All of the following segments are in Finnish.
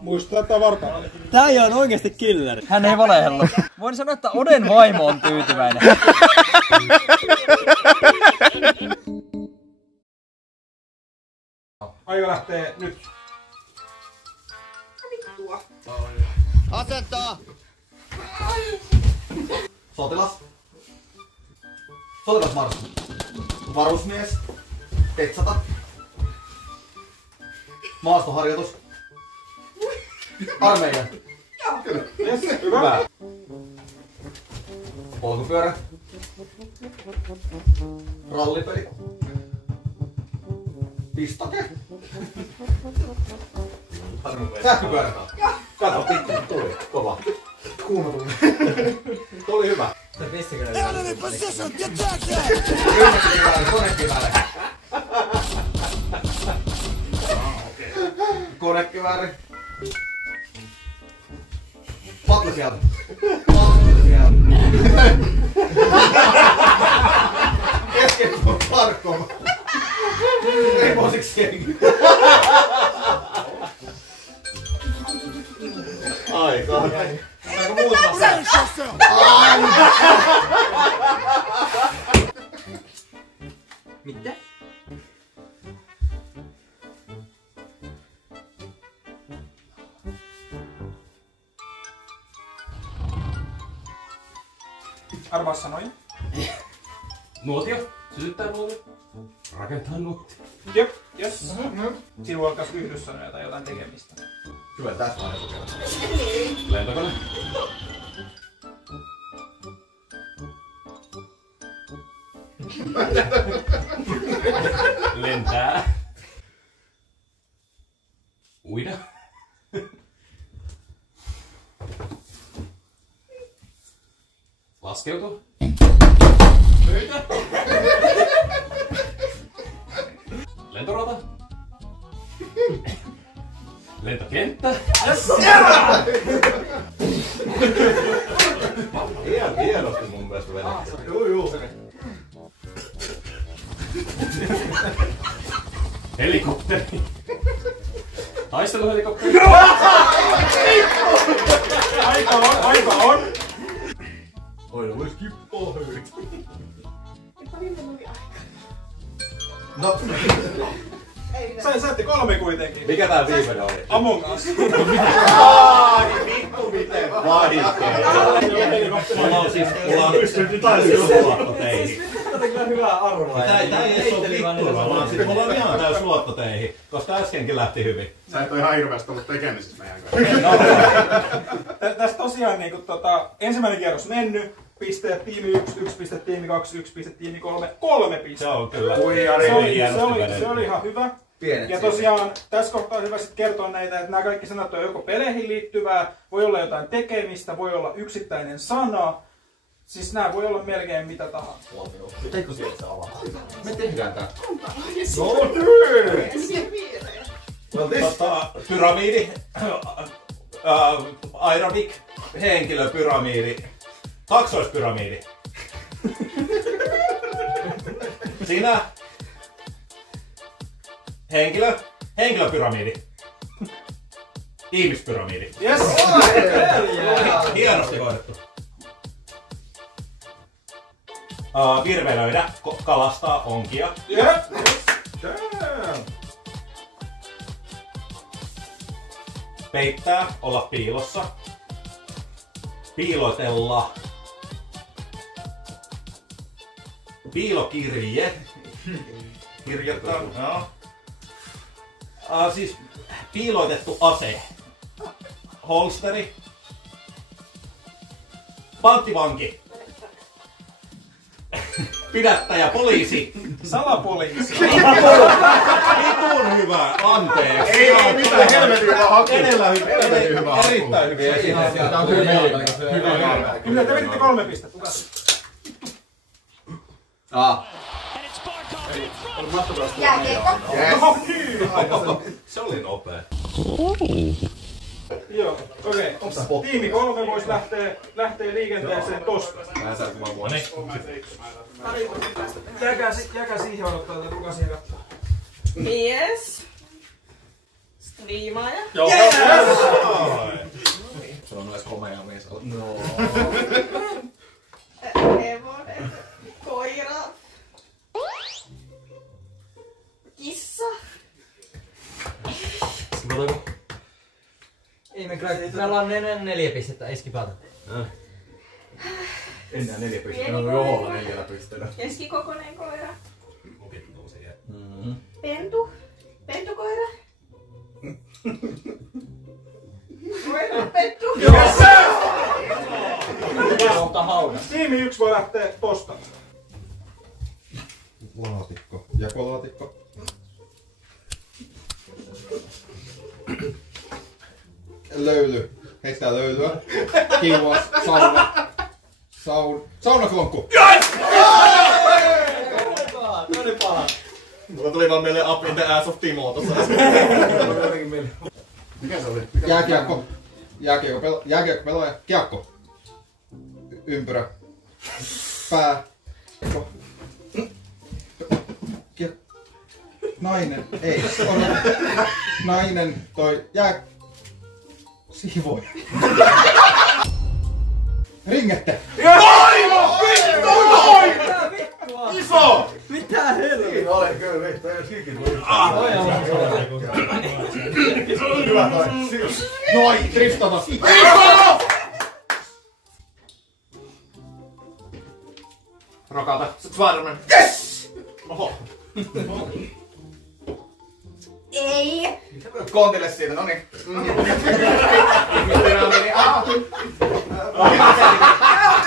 Muistaa, että varpaalla. Tää on oikeesti killeri. Hän ei valehellu. Voin sanoa, että Oden vaimo on tyytyväinen. Aika lähtee nyt. Vittua. Asentaa! Sotilas. Sotilasmarssi. Varusmies. Petsata. Maastoharjoitus. Armeija. Yes, hyvä. Polkupyörä. Rallipeli. Pistoke. Sähköpyörä. Kato, tuli. Kova. Kuuma tuli. Tuli hyvä. Konekivääri. Konekivääri. Patlusieltä. Kesken parkkoma. Reposiksi kenki. Aika. Saanko muut vastaan? Mitä? Arvaa sanoja. Nuotio. Sytyttää nuotio. Rakentaa nuotio. Jep, yes. Siinä voi olla kas yhdyssanoja tai jotain tekemistä. Kyllä tässä on joku kerran. Lentokone. Lentää. Uida. Laskeutua. Pöytä. Lentorata. Lentokenttä. Hienosti mun mielestä vedetty. Juu. Helikopteri. Taisteluhelikopteri. Aika on. Oi, vois kippaa hyvin. Että milloin oli aika? No. Saitte 3 kuitenkin. Mikä tää viimeinen oli? Among Us. Ai vittu miten vaikea. Mulla on siis luotto teihin. Hyvää arvoa. Tää ei edes oo vittua, vaan sit mulla on ihan täys luotto teihin, koska äskenkin lähti hyvin. Sä et oo ihan hirveästi ollut tekemisissä meidän kanssa. Tässä tosiaan niinku ensimmäinen kierros mennyt. Pisteet tiimi 1, 1 piste tiimi 2, 1 piste tiimi 3, 3 pistettä. Se on kyllä. Se oli ihan hyvä. Pienet ja tosiaan tässä kohtaa on hyvä sit kertoa näitä, että nämä kaikki sanat on joko peleihin liittyvää, voi olla jotain tekemistä, voi olla yksittäinen sana. Siis nämä voi olla melkein mitä tahansa. Teikö sieltä se avaa? Me tehdään tää. No niin! Pyramiidi. Aerobik. Henkilöpyramiidi. Kaksoispyramiidi. Sinä. Henkilöpyramiidi. Ihmispyramiidi. Yes! Hienosti hoidettu. Virvelöidä, kalastaa, onkia. Yep. Peittää, olla piilossa. Piilotella. Piilokirje. Kirjoittaa. No. Siis piilotettu ase. Holsteri. Panttivanki. Pidättäjä, poliisi. Salapoliisi. Vitun hyvä, anteeksi. Ei mitään helvetin hyvä haku. Erittäin hyviä esineitä. Tää on hyvä. Kyllä te veditte 3 pistettä. Jääkiekko. Se oli nopea. Joo, okei. Tiimi 3 vois lähtee liikenteeseen tosta. Jääkää siihen odottaa, että kuka siihen katsoo. Yes. Striimaaja. Yes! Se on edes komea mies. No. Hevonen. Koira. Kissa. Ei me kyllä, me ollaan 4 pistettä, ei skipata. Enää 4 pistettä. Pieni No joo, koira. 4 pistettä. Keskikokoinen koira. Mm-hmm. Pentu. Pentukoira. Koira pentu. Onka haudas. Tiimi 1 voi lähteä postaamaan. Laatikko. Jakolaatikko. Löyly. Heittää löylyä. Kiuas. Sauna. Saunaklonkku. Mulla tuli vaan meille Up in the Ass of Timo tossa. Mikä se oli? Jääkiekko. Jääkiekko pelaaja. Kiekko. Ympyrä. Pää. Nainen. Ei. Nainen. Toi. Siivoja. Ringette. Iso! Mitä helvettiä? Siinä oli kyllä vittu, ei sikin tuli. Hyvä toi. Noin. Driftata. Rokata. Spider-Man. Yes! Oho. Ei. Kontille siitä, noniin.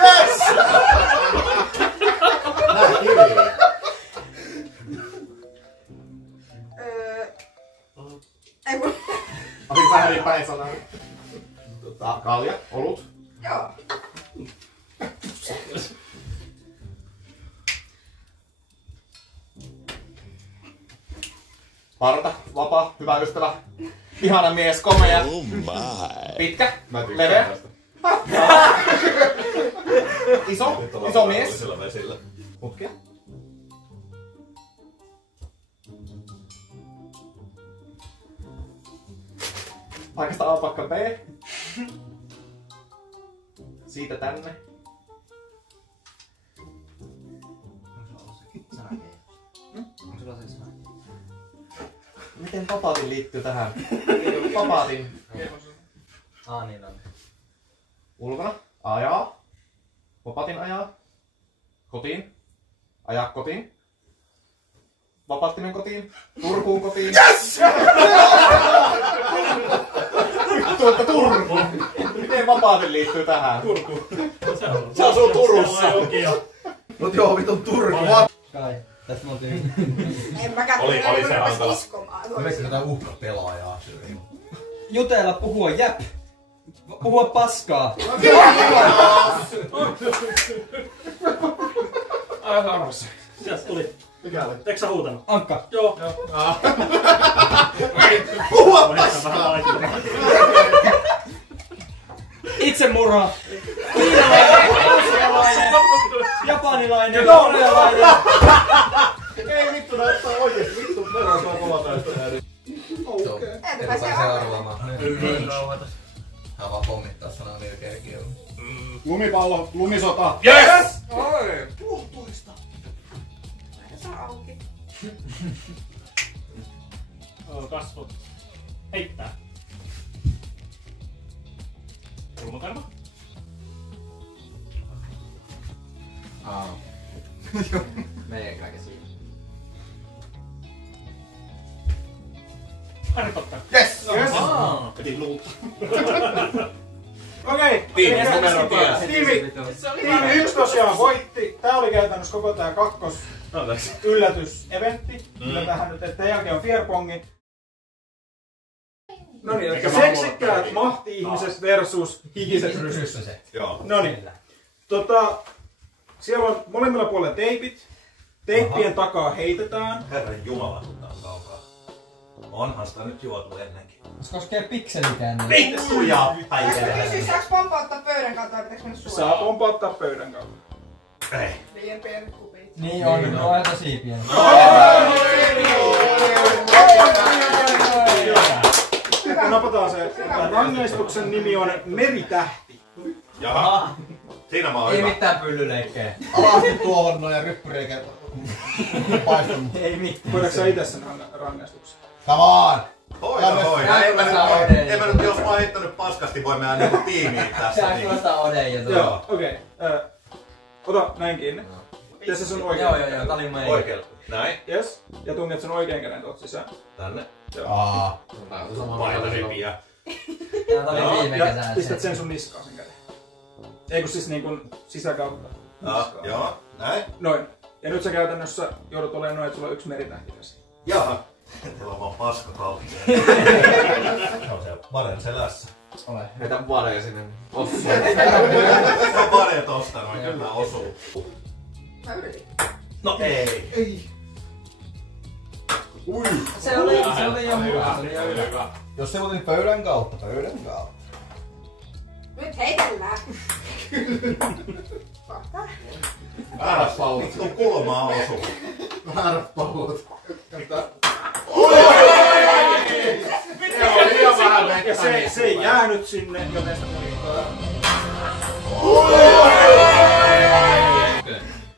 Yes! Nää kiviä. Ei kun. Oli vähän niin päin sanaa. Kalja, olut. Joo. Parta, vapaa, hyvä ystävä. Ihana mies, komea. Oh my. Pitkä, leveä. Iso mies. Mutkea. Paikasta A paikka B. Siitä tänne. Miten vapaatin liittyy tähän? Vapaatin. Niin on. Ulkona. Ajaa. Vapaatin ajaa. Kotiin. Ajaa kotiin. Vapaattimen kotiin. Turkuun kotiin. Yes! Vittu, että Turku. Miten vapaatin liittyy tähän? Turku. Se asuu Turussa. Mut joo, vitun Turku. Kai, tässä me oltiin. En mäkään Oli se hankala. iskomaan. Mielestäni jotain uhkapelaajaa. Jutella, puhua jäp. Puhua paskaa. Ai harvassa. Sieltä tuli. Mikä oli? Eikö sä huutanut? Ankka. Joo. Puhua paskaa! Itsemurha. Kiinalainen. Japanilainen. Korealainen. Ei vittu näyttää oikeesti. Vittu meillä on kova täystä. Enpä se arvaa. Hän vaan pommittaa sanaa niillä kerkiä. Lumipallo, lumisota. Yes! Saa auki. Kasvot. Heittää. Kulmakarva. Menee kaiken siinä. Harry Potter. Yes! Piti luulta. Okei. Tiimi numero Tiimi 1 tosiaan voitti. Tää oli käytännössä koko tää yllätyseventti. Kyllä tähän nyt, että jälkeen on Fierpongi. Noniin, eli seksikkäät mahti-ihmiset versus hikiset ryssyset. Joo. Noniin. Siellä on molemmilla puolella teipit. Teippien takaa heitetään. Herran jumala, kun tää on kaukaa. Onhan sitä nyt juotu ennenkin. Se koskee pikselikään. Vittu ja päivää. Kysy, saaks pompauttaa pöydän kautta vai pitääks mennä Saa suoraan? pompauttaa pöydän kautta. Ei. Liian pienet kupit. Niin on, no aina tosi pieni. Hyvä napataan se. Rangaistuksen nimi on Meritähti. Jaha. Siinä mä oon Ei hyvä. mitään pyllyleikkejä. Alasti tuohon noin ja ryppyreikä paistunut. Ei mitään. Voidaanko sä itse sen rangaistuksen? Come on! Hoida. En mä nyt, jos mä oon heittänyt paskasti, voi meidän niinku tiimiin tässä. Tää Niin. kuulostaa Oden ja tuo. Joo, okei. Ota näin kiinni. Tee se sun oikein. Joo, tää oli mun ei. Oikein. Näin. Yes. Ja tunget sen oikein käden tuot sisään. Tänne. Aa. Painaripiä. Tää oli viime Ja kesänä pistät se. sen sun niskaan sen käden. Ei kun siis niinkun sisäkautta. Niskaan. Joo. Näin. Noin. Ja nyt sä käytännössä joudut olemaan noin, että sulla on 1 meritähti käsi. Jaha. Teillä on vaan paska kauppia. Se on siellä Varen selässä. Heitä vareja sinne. Se on Vare tosta noin, kyllä osuu. Mä yritin. No ei. Se oli ihan hyvä. Jos se muuten pöydän kautta. Nyt heitellään. Kohta. Väärät pallot. Vittu kulmaa osuu. Väärät pallot. Se on liian vähän Ja vettä. se ei jäänyt sinne, joten sitä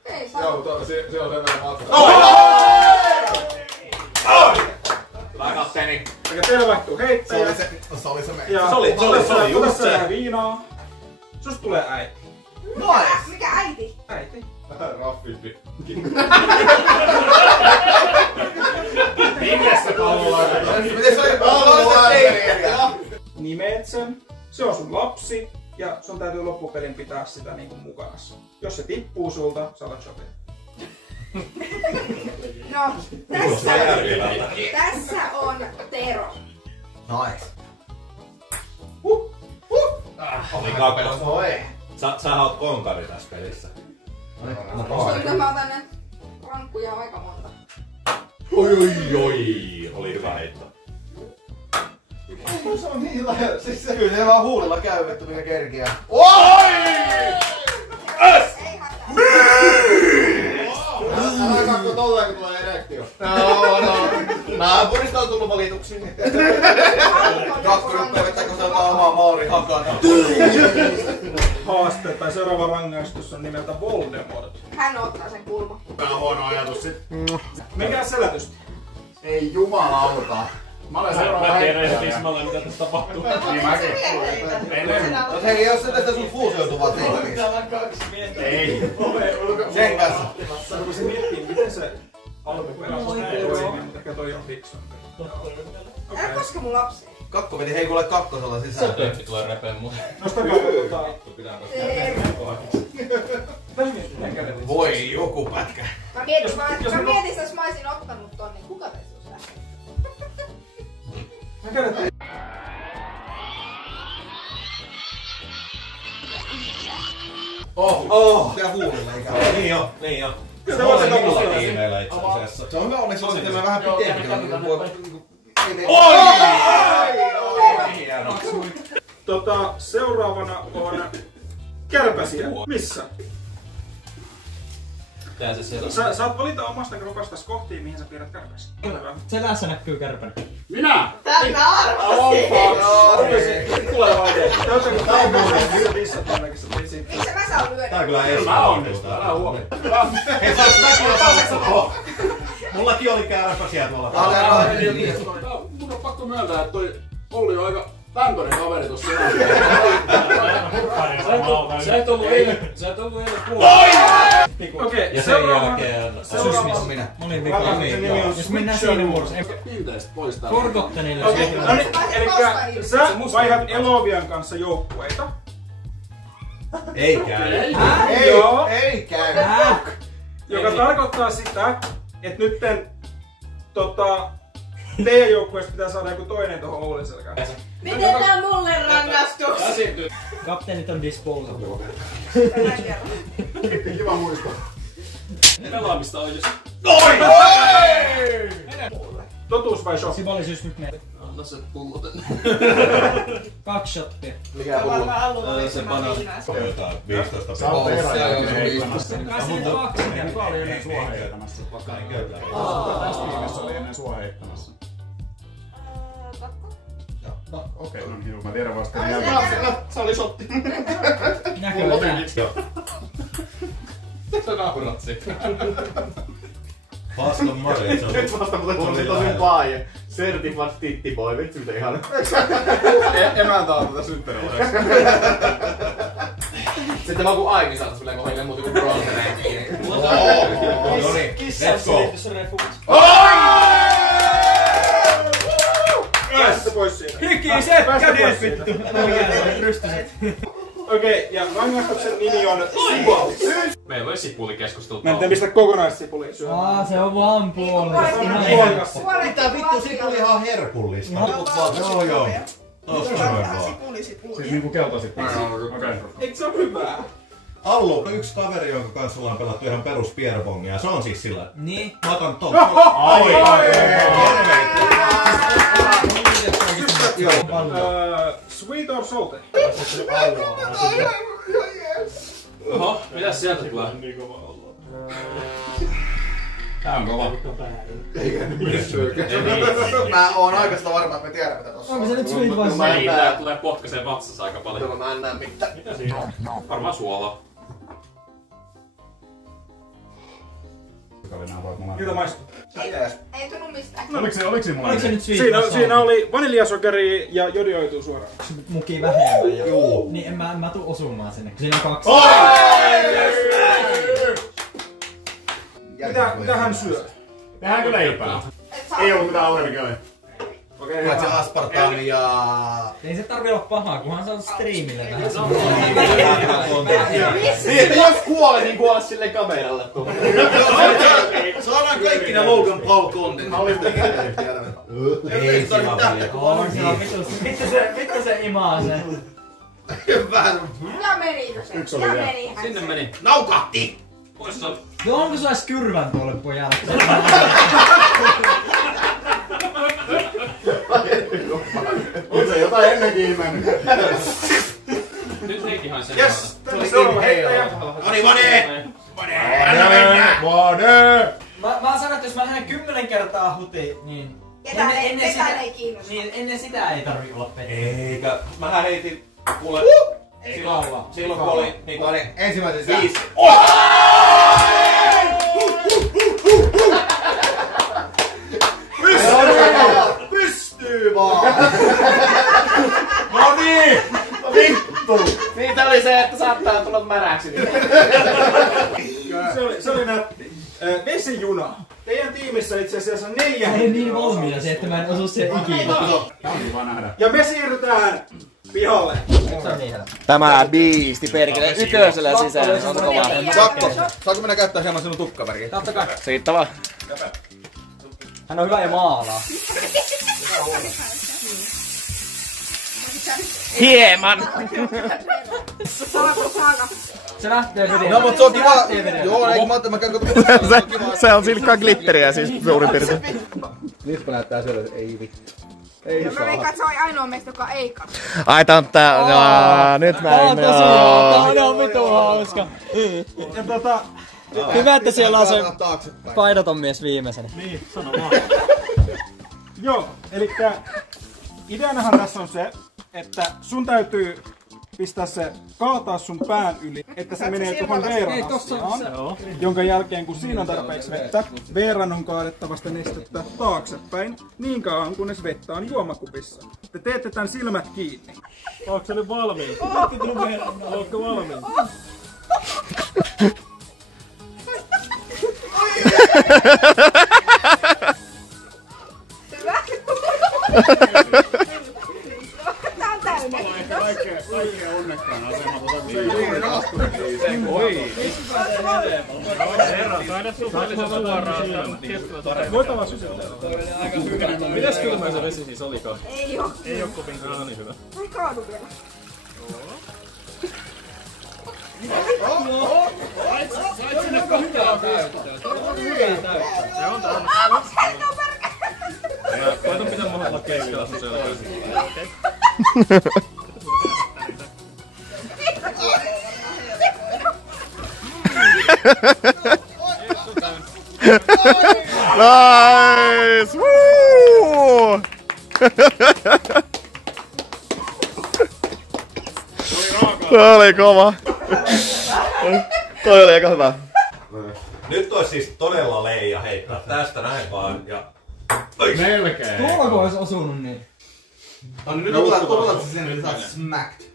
Ei saa. Joo, se on sen verran matka. Hyvä kapteeni. Eikä teillä vaihtuu heittäjä. Se oli se Ja Se oli ota just sä se. vähän viinaa. Susta tulee äiti. Mikä äiti? Äiti. Vähän raffimpi. Miten se oli pallolla? Nimeet sen. Se on sun lapsi. Ja sun täytyy loppupelin pitää sitä niinku mukana. Jos se tippuu sulta, sä alat shopia. No, tässä on Tero. Nice. Oli kakkos. Sä oot konkari tässä pelissä. Kyllä mä otan ne rankkuja aika monta. Oi. Oli hyvä heitto. Se on niin lähellä. Siis se kyllä se vaan huulilla käy vittu mikä kerkiää. Ei hätää. Älä kakko tolleen kun tulee erektio. No. Naapurista on tullut valituksi. Kakku rupeaa vetää kun se ottaa omaa maaliin hakana. Haaste tai seuraava rangaistus on nimeltä Voldemort. Hän ottaa sen kulman. Tää on huono ajatus sit. Mikä selätystä? Ei jumalauta. Mä olen seuraava heittäjä. tismalleen mitä tässä tapahtuu. Niin mäkin. Mut hei, jos se tästä sun fuusioituvat silmiin. Ei. Sen kanssa. Sä rupesin miettimään, miten se alkuperäisessä toimii, mutta ehkä toi on fiksumpi. Älä koske mun lapsia. Kakko veti hei kuule kakkosella sisään. Töppi tulee repeen mun. Nostakaa Tero. Voi joku pätkä. Mä mietin, jos mä olisin ottanut ton, niin kuka teistä olisi lähtenyt? Ja huulilla ikävä. Niin jo. Se on se Mulla kakkonen. tiimeillä itse asiassa. Se on hyvä, onneksi oli tämä vähän pitempi. Seuraavana on kärpäsiä. Missä? Tää se siellä. Sä saat valita omasta krokastas kohtiin, mihin sä piirrät kärpäsiä. Selässä näkyy kärpänen. Minä! Tänä arvasin! Tulee vaan eteen. Täytyykö tää on muuta? Missä tännekin sä teit Miksi mä saan Tää lyödä? on kyllä Mä onnistan, älä huoli. Hei, saaks mäkin olla? Mullakin oli kärpäsiä tuolla. Mun on pakko myöntää, että toi Olli on aika lämpöinen kaveri tossa. Sä et ollut eilen kuulla. Okei, Ja sen jälkeen... seuraava minä. Mä olin rangaistuksen vika. nimi on Jos mennään Switch siinä Your vuorossa. Kiinteistä pois tää. Forgottenille. Okei, no niin, elikkä sä vaihdat Elovian kanssa joukkueita. Ei käy. Joo. Ei käy. Joka tarkoittaa sitä, että nytten teidän joukkueesta pitää saada joku toinen tohon Oulun selkään. Miten tää mulle rangaistus? Käsiintyy. Kapteenit on disposable. Kiva muistaa. Pelaamista on just. Totuus vai shot? Sivallisyys nyt menee. Anna se pulloten. 2 shottia. Mikä pullo? Se banaani. Jotain 15 Sä oot peliä. Kai se 2 Kuka oli ennen sua heittämässä? Tästä viimeessä oli ennen sua heittämässä. Totta. Okei, no niin, mä tiedän vasta. Se oli shotti. Näköjään. Se naurat siitä. Paston Mari. Nyt vasta muuten tuli tosi paaje. Certified tittiboy, vitsi mitä ihan. Emäntä on tätä synttäriä. Sitten vaan kun Aimi saat silleen kohille muuta kuin bronze-ränkiin. Noniin, let's go. Päästä pois siitä. Hykiset kädet vittu. Rystyset. Okei, ja rangaistuksen nimi on sipuli. Meillä oli sipulikeskustelu. Mä en tiedä mistä kokonaissipulia syö. Se on vaan puoli. Mitä vittu sipuli ihan herkullista? Joo. Tosta noin vaan. Siis niinku keltasipuli. Okei. Eikö se oo hyvää? Allu, yksi kaveri, jonka kanssa ollaan pelattu ihan perus pierbongia. Se on siis sillä. Niin. Mä otan ton. Sweet or salty? Oho, mitäs sieltä tulee? Tää on kova. Mä oon aikaista varma, että me tiedän mitä tossa on. Onko se nyt sweet vai Niin, tää tulee potkaseen vatsassa aika paljon. Mä en näe mitään. Mitä siinä on? Varmaan suolaa. Miltä maistuu? Ei tunnu mistään. Oliko siinä mulla? Oliko se nyt sweet? Siinä oli vaniljasokeri ja jodioituu suoraan. Muki vähemmän ja... Juu. Niin en mä tuu osumaan sinne, kun siinä on 2. Mitä hän syö? Tehdäänkö leipää? Ei oo mitään allergioita. Okei, Paitsi aspartami ja... Ei se tarvi olla pahaa, kunhan se on striimille vähän. Niin, että jos kuolee, niin kuole sille kameralle. Saadaan kaikki nää Logan Paul content. Ei sillä On siellä vittu se imaa se. vähän. Ja meni se. Yksi oli Ja vielä. meni hän. Sinne meni. Naukahti! Poissa. No onko sulla edes kyrvän tuolle pojalle? On se jotain ennenkin mennyt. Nyt Heikihan sen. Yes! Seuraava heittäjä. Noniin, Vone! Anna mennä! Vone! Mä sanon, että jos mä lähden 10 kertaa huti, niin... Ketään ei kiinnosta. Niin ennen sitä ei tarvi olla petty. Eikä. Mähän heitin kuule silloin kun oli niinku Ensimmäisen sisään. 5. Pystyy vaan! No niin! Vittu! Niitä oli se, että saattaa tulla märäksi. Se oli nätti. Vesijuna. Teidän tiimissä itse asiassa 4 Ei niin valmiina se, että mä en osu sen ikinä. Vaan nähdään. Ja me siirrytään pihalle. Tämä biisti perkele ytöisellä sisään, se on kovaa. Saanko minä käyttää hieman sinun tukkaväriä? Totta kai. Siitä vaan. Hän on hyvä ja maalaa. Hieman! Saako saada? Se lähtee vedellä. No mut se on kiva. Joo, Joo, eikö mä käyn katsomaan. Se on silkkaa glitteriä siis suurin piirtein. Nyt kun näyttää siellä, ei vittu. Ei Mä veikkaan, että se oli ainoa meistä, joka ei katso. Ai tää on tää... Nyt mä en... Tää on vitun hauska. Ja Hyvä, että siellä on se paidaton mies viimeisenä. joo, elikkä ideanahan tässä on se, että sun täytyy pistää se, kaataa sun pään yli, että se menee tuohon Veeran astiaan, jonka jälkeen kun siinä on tarpeeksi vettä, Veeran on kaadettava sitä nestettä taaksepäin, niin kauan kunnes vettä on juomakupissa. Te teette tän silmät kiinni. Ootko sä nyt valmiin? Ootko valmiin? Hyvä. Tää on täynnä. Kaikkea onnekkaan asema Voit avaa sysytellä. Mitäs kylmää se vesi siis olikaan? Ei oo. Ei oo kovinkaan niin hyvä. Ei kaadu vielä. Se on täynnä. Onks hän on perkele? Koita pitää mahdolla keskellä sun selkäisi. Nice! Woo! Toi oli kova. Toi oli aika hyvä. Nyt olisi siis todella leija heittää tästä näin vaan ja... Melkein. Tuollako olisi osunut niin? No niin, nyt otetaan se sinne, että saat smacked.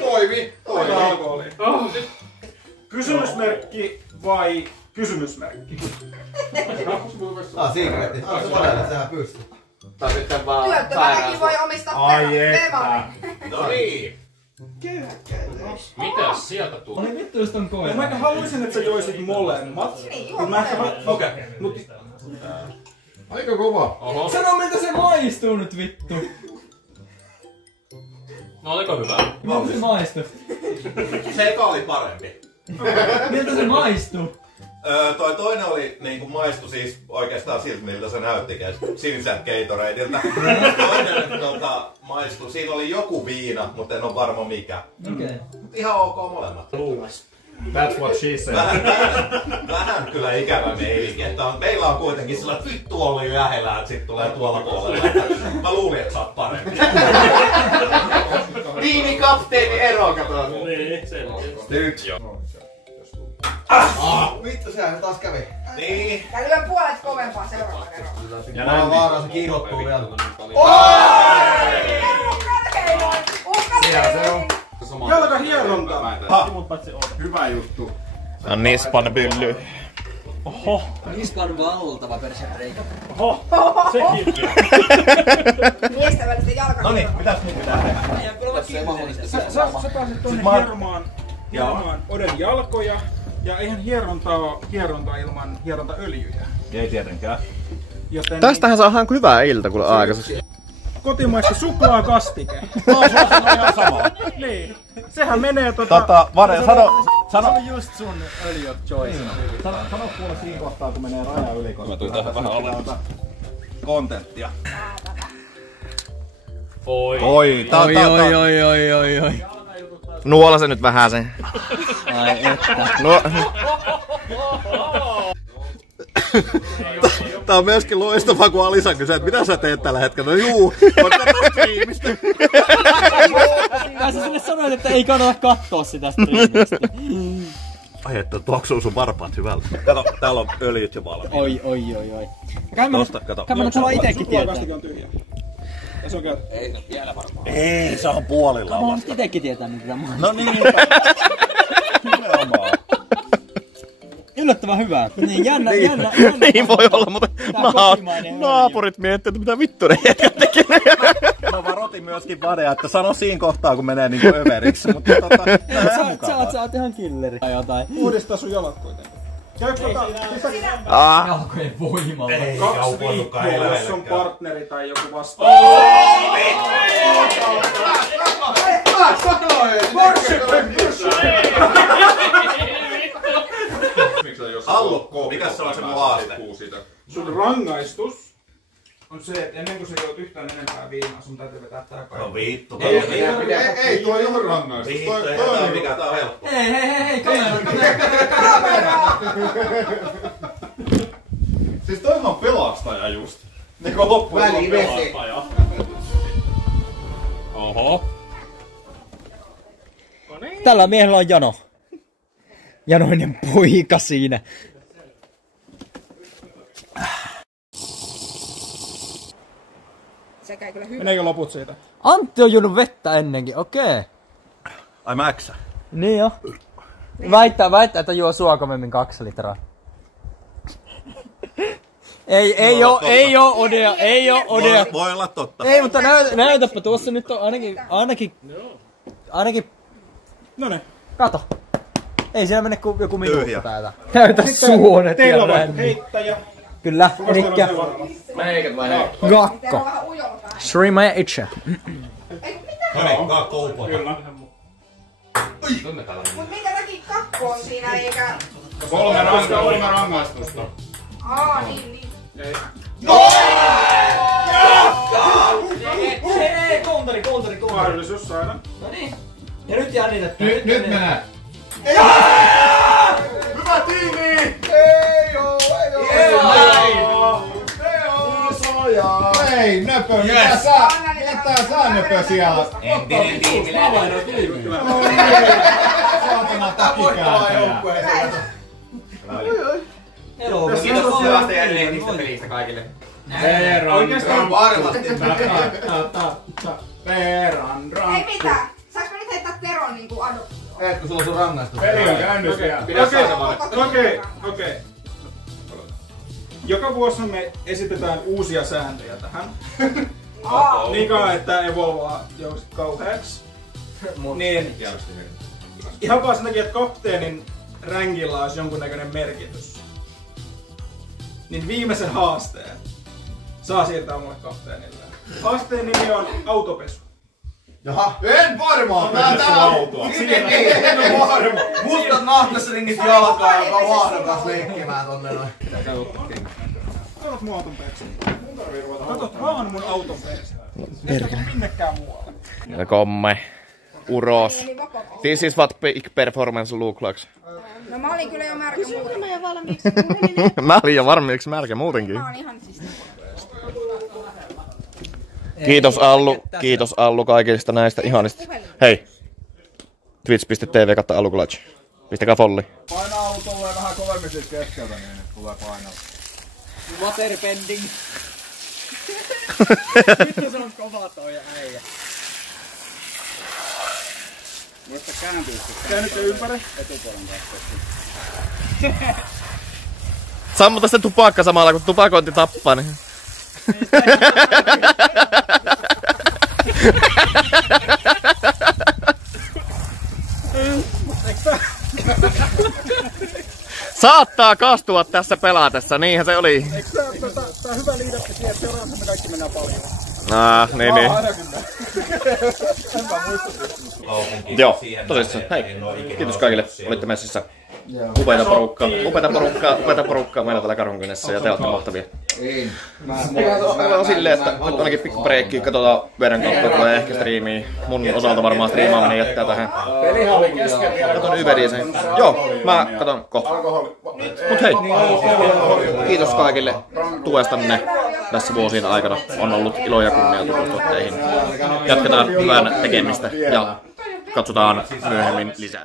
Toimi. Kysymysmerkki vai kysymysmerkki? Sigaretti. Se voidaan, sehän pystyy. Tai sitten vaan työttömänäkin voi omistaa perään. No niin. Mitäs sieltä tulee? Oli vittu just on koira. Mä haluaisin, että sä joisit molemmat. Okei. Aika kova. Sano miltä se maistuu nyt vittu. No oliko hyvä? Miltä se maistuu? Se eka oli parempi. Miltä se maistuu? Toi toinen oli niinku maistu siis oikeastaan siltä miltä se näyttikin sinisen Gatoradeilta. Toinen maistu, siinä oli joku viina, mutta en oo varma mikä. Okei. Ihan ok molemmat. That's what she said. Vähän kyllä ikävä meininki, että meillä on kuitenkin sillä, että vittu oli lähellä, että sit tulee tuolla puolella. Mä luulin, että sä oot parempi. Tiimikapteeni ero, kato. Niin, selkeä. Nyt. Vittu, sehän taas kävi. Niin. Ja lyön puolet kovempaa seuraavalla kerralla. Ja näin vaaraan se kiihottuu vielä. Jalkahieronta. Hyvä juttu. On nispan pylly. Oho. Niskan valtava persereikä. Oho. Sekin. Miesten välistä jalkahierontaa. Noniin, mitäs nyt pitää tehdä? Sä pääset tuonne hieromaan Oden jalkoja. Ja eihän hierontaa ole hierontaa ilman hierontaöljyjä. Ei tietenkään. Joten Tästähän saadaan hyvää ilta kuule aikaisesti. kotimaista suklaakastike. Ihan sama. Niin. Sehän menee Vare, sano. Se on just sun öljy choice. Sano kuule siinä kohtaa, kun menee raja yli, koska Mä tuin tähän vähän olemaan kontenttia. Oi. Oi. Nuola se nyt vähän sen. Ai että. Tää on myöskin loistavaa, kun Alisa kysyy, että mitä sä teet tällä hetkellä? No juu, striimistä. Mä sille sanoin, että ei kannata kattoo sitä striimistä. Ai että tuoksuu sun varpaat hyvältä. Kato, täällä on öljyt jo valmiina. Oi. Tosta, kato. Kai mä nyt haluan itekin tietää. Suklaakastike on tyhjä. Ja se on käytetty. Ei se vielä varmaan. Ei, se on puolilla Mä haluan vasta. itekin tietää, mitä mä No niin. Nimenomaan. Yllättävän hyvää. Niin jännä. Niin voi olla, mutta naapurit miettii, että mitä vittu ne jätkät tekee. Mä varoitin myöskin Vadea, että sano siinä kohtaa, kun menee niinku överiksi, mutta Sä oot ihan killeri. Tai jotain. Uudistaa sun jalat kuitenkin. Käy Jalkojen voimalla. ei 2 viikkoa, jos on partneri tai joku vastaan. Allu, mikä se on se mun haaste? Sun rangaistus on se, että ennen kuin sä juot yhtään enempää viinaa, sun täytyy vetää tää kaikki. No vittu. Ei, tuo ei ole rangaistus. Vittu, ei tää mikä tää on helppo. Hei, kamera. Siis toihan on pelastaja just. Niinku loppuun on pelastaja. Oho. Tällä miehellä on jano. Janoinen poika siinä. Sekä kyllä hyvä. Meneekö loput siitä? Antti on juonut vettä ennenkin, okei. Ai Mäksä? Niin jo. Väittää, että juo suokomemmin 2 litraa. Ei oo Odea. Voi olla totta. Ei, mutta näytäpä, tuossa nyt on ainakin. Noniin. Kato. Ei siellä mene kuin joku minuutti Tyhjä. päätä. Näytä suonet. Teillä on vaikka heittäjä. Kyllä, elikkä Meikät vai hei? Gakko. Streamaa itse. Ei, mitä? Noniin, kakko upo. Kyllä. Mut minkä takia kakko on siinä eikä... 3 rangaistusta. Niin. Hei, kontari. Mahdollisuus saada. Ja nyt jännitetään. Nyt menee. Hyvä tiimi! Ei oo. Ei, nöpö, mitä sä nöpö siellä? Entinen tiimiläinen. Saatana takikääntäjä. Kiitos hyvästä ja niistä pelistä kaikille. Oikeastaan varmasti. Ei mitään. Saanko nyt heittää Teron niinku adoptioon? Et kun sulla on sun rangaistus. Peli on käynnissä. Okei. Joka vuosi me esitetään uusia sääntöjä tähän. Niin kauan, että evolvaa joksi kauheaksi. Niin ihan vaan sen takia, että kapteenin rankilla olisi jonkunnäköinen merkitys. Niin viimeisen haasteen saa siirtää mulle kapteenille. Haasteen nimi on autopesu. Jaha, en varmaan! En varma! Mustat nahkasringit jalkaa, joka on vaahdokas leikkimään tonne noin. Katot mun auton perse. Katot vaan mun auton perse. Perkele. Minnekään muualle. Komme. Uros. This is what big performance look like. No mä olin kyllä jo märkä muuten. Mä jo valmiiksi. Mä olin jo valmiiksi märkä muutenkin. Mä oon ihan siis... Kiitos Allu kaikista näistä ihanista. Hei! Twitch.tv/AlluClutch. Pistäkää folli. Paina autolle vähän kovemmin siitä keskeltä, niin tulee painaa. Waterbending. Nyt se on kova toi äijä. Muista kääntyä. Käännytte ympäri. Etupuolen kanssa. Sammuta se tupakka samalla, kun tupakointi tappaa. Niin. Saattaa kastua tässä pelatessa, niinhän se oli. Eikö tää hyvä liidatti siihen, että seuraavassa me kaikki mennään paljon? Niin. Joo, tosissaan. Hei, kiitos kaikille, olitte messissä. Upeita porukkaa meillä täällä Karhunkynässä ja te olette mahtavia. On silleen, että nyt ainakin pikku breikki, katsotaan veden kautta, tulee ehkä striimiä. Mun osalta varmaan striimaaminen jättää tähän. Katon Yberiä sen. Joo, mä katon kohta. Mut hei, kiitos kaikille tuestanne tässä vuosien aikana. On ollut ilo ja kunnia tutustua teihin. Jatketaan hyvän tekemistä ja katsotaan myöhemmin lisää.